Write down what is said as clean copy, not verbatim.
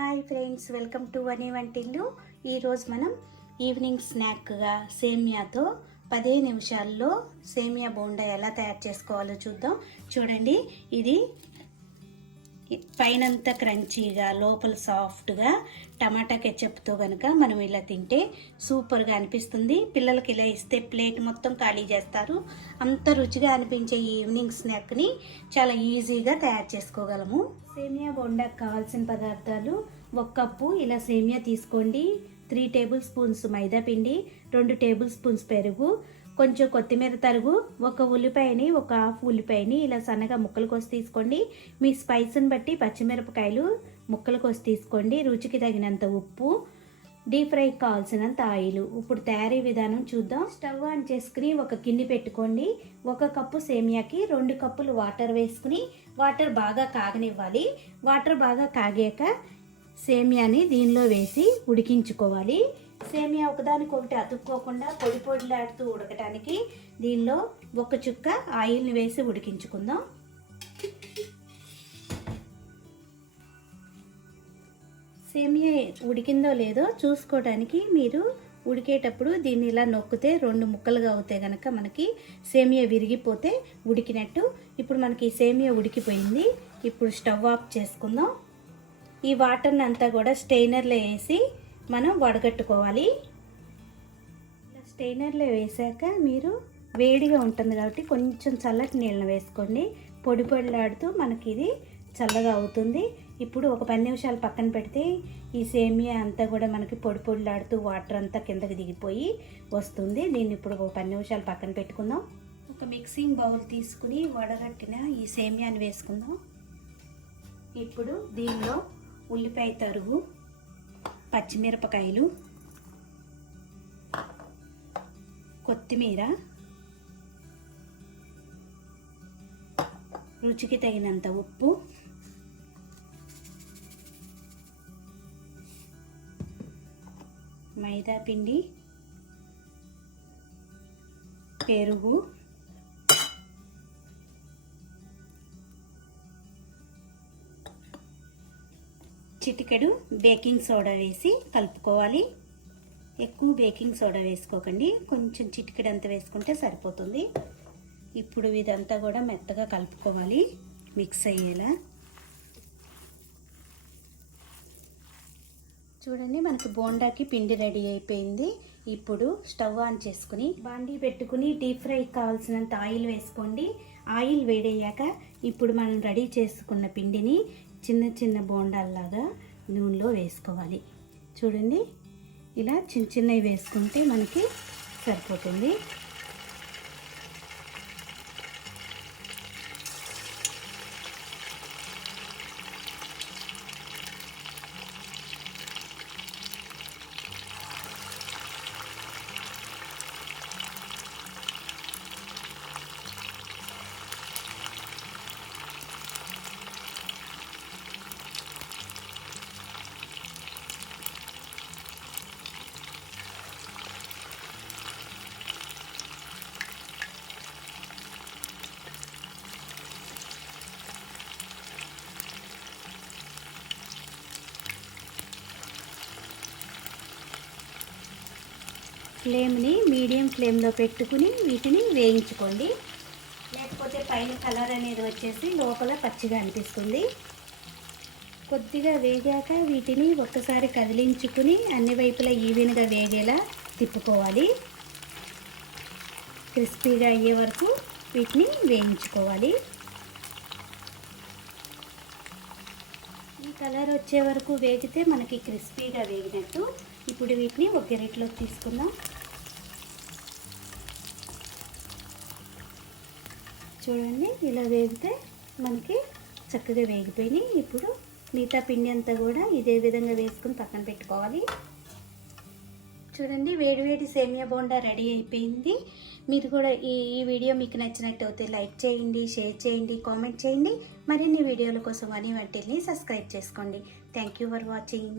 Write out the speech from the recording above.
Hi friends, welcome to Vani వంటిల్లు. ఈరోజు మనం ఈవినింగ్ స్నాక్గా సేమియాతో 10 నిమిషాల్లో సేమియా బోండా ఎలా తయారు చేసుకోవాలో చూద్దాం. చూడండి, ఇది పైనంతా క్రంచీగా లోపల సాఫ్ట్గా టమాటా కెచప్తో కనుక మనం ఇలా తింటే సూపర్గా అనిపిస్తుంది. పిల్లలకి ఇలా ఇస్తే ప్లేట్ మొత్తం ఖాళీ చేస్తారు. అంత రుచిగా అనిపించే ఈ ఈవినింగ్ స్నాక్ని చాలా ఈజీగా తయారు చేసుకోగలము. సేమియా బోండాకు కావాల్సిన పదార్థాలు: 1 కప్పు ఇలా సేమియా తీసుకోండి, 3 టేబుల్ స్పూన్స్ మైదా పిండి, 2 టేబుల్ స్పూన్స్ పెరుగు, కొంచెం కొత్తిమీర తరుగు, 1 ఉల్లిపాయని 1 హాఫ్ ఉల్లిపాయని ఇలా సన్నగా ముక్కలు కోసి తీసుకోండి. మీ స్పైస్ని బట్టి పచ్చిమిరపకాయలు ముక్కలు కోసి తీసుకోండి. రుచికి తగినంత ఉప్పు, డీప్ ఫ్రైకి కావాల్సినంత ఆయిల్. ఇప్పుడు తయారీ విధానం చూద్దాం. స్టవ్ ఆన్ చేసుకుని ఒక గిన్నె పెట్టుకోండి. 1 కప్పు సేమియాకి 2 కప్పులు వాటర్ వేసుకుని వాటర్ బాగా కాగనివ్వాలి. వాటర్ బాగా కాగాక సేమియాని దీనిలో వేసి ఉడికించుకోవాలి. సేమియా ఒకదానికొకటి అతుక్కోకుండా పొడి పొడిలాడుతూ ఉడకటానికి దీనిలో 1 చుక్క ఆయిల్ని వేసి ఉడికించుకుందాం. సేమియా ఉడికిందో లేదో చూసుకోవడానికి మీరు ఉడికేటప్పుడు దీన్ని ఇలా నొక్కితే 2 ముక్కలుగా అవుతాయి కనుక మనకి సేమియా విరిగిపోతే ఉడికినట్టు. ఇప్పుడు మనకి సేమియా ఉడికిపోయింది. ఇప్పుడు స్టవ్ ఆఫ్ చేసుకుందాం. ఈ వాటర్ని అంతా కూడా స్టెయినర్లో వేసి మనం వడగట్టుకోవాలి. స్టెయినర్లో వేసాక మీరు వేడిగా ఉంటుంది కాబట్టి కొంచెం చల్లటి నీళ్ళని వేసుకోండి. పొడి పొడిలాడుతూ మనకి ఇది చల్లగా అవుతుంది. ఇప్పుడు ఒక 10 నిమిషాలు పక్కన పెడితే ఈ సేమియా అంతా కూడా మనకి పొడి పొడిలాడుతూ వాటర్ అంతా కిందకి దిగిపోయి వస్తుంది. దీన్ని ఇప్పుడు ఒక 10 నిమిషాలు పక్కన పెట్టుకుందాం. ఒక మిక్సింగ్ బౌల్ తీసుకుని వడగట్టిన ఈ సేమియాని వేసుకుందాం. ఇప్పుడు దీనిలో ఉల్లిపాయ తరుగు, పచ్చిమిరపకాయలు, కొత్తిమీర, రుచికి తగినంత ఉప్పు, మైదా పిండి, పెరుగు, చిటికెడు బేకింగ్ సోడా వేసి కలుపుకోవాలి. ఎక్కువ బేకింగ్ సోడా వేసుకోకండి, కొంచెం చిటికెడు అంత వేసుకుంటే సరిపోతుంది. ఇప్పుడు ఇదంతా కూడా మెత్తగా కలుపుకోవాలి, మిక్స్ అయ్యేలా. చూడండి, మనకు బోండాకి పిండి రెడీ అయిపోయింది. ఇప్పుడు స్టవ్ ఆన్ చేసుకుని బాండీ పెట్టుకుని డీప్ ఫ్రైకి కావాల్సినంత ఆయిల్ వేసుకోండి. ఆయిల్ వేడయ్యాక ఇప్పుడు మనం రెడీ చేసుకున్న పిండిని చిన్న చిన్న బోండాల్లాగా నూనెలో వేసుకోవాలి. చూడండి, ఇలా చిన్న చిన్నవి వేసుకుంటే మనకి సరిపోతుంది. ఫ్లేమ్ని మీడియం ఫ్లేమ్లో పెట్టుకుని వీటిని వేయించుకోండి. లేకపోతే పైన కలర్ అనేది వచ్చేసి లోపల పచ్చిగా అనిపిస్తుంది. కొద్దిగా వేగాక వీటిని ఒక్కసారి కదిలించుకుని అన్ని వైపులా ఈవెన్గా వేగేలా తిప్పుకోవాలి. క్రిస్పీగా అయ్యే వరకు వీటిని వేయించుకోవాలి. ఈ కలర్ వచ్చే వరకు వేగితే మనకి క్రిస్పీగా వేగినట్టు. ఇప్పుడు వీటిని ఒక గరిటెలోకి తీసుకుందాం. చూడండి, ఇలా వేగితే మనకి చక్కగా వేగిపోయినాయి. ఇప్పుడు మిగతా పిండి అంతా కూడా ఇదే విధంగా వేసుకుని పక్కన పెట్టుకోవాలి. చూడండి, వేడివేడి సేమియా బోండా రెడీ అయిపోయింది. మీరు కూడా ఈ వీడియో మీకు నచ్చినట్టయితే లైక్ చేయండి, షేర్ చేయండి, కామెంట్ చేయండి. మరిన్ని వీడియోల కోసం వనీ వంటిల్ని సబ్స్క్రైబ్ చేసుకోండి. Thank you for watching.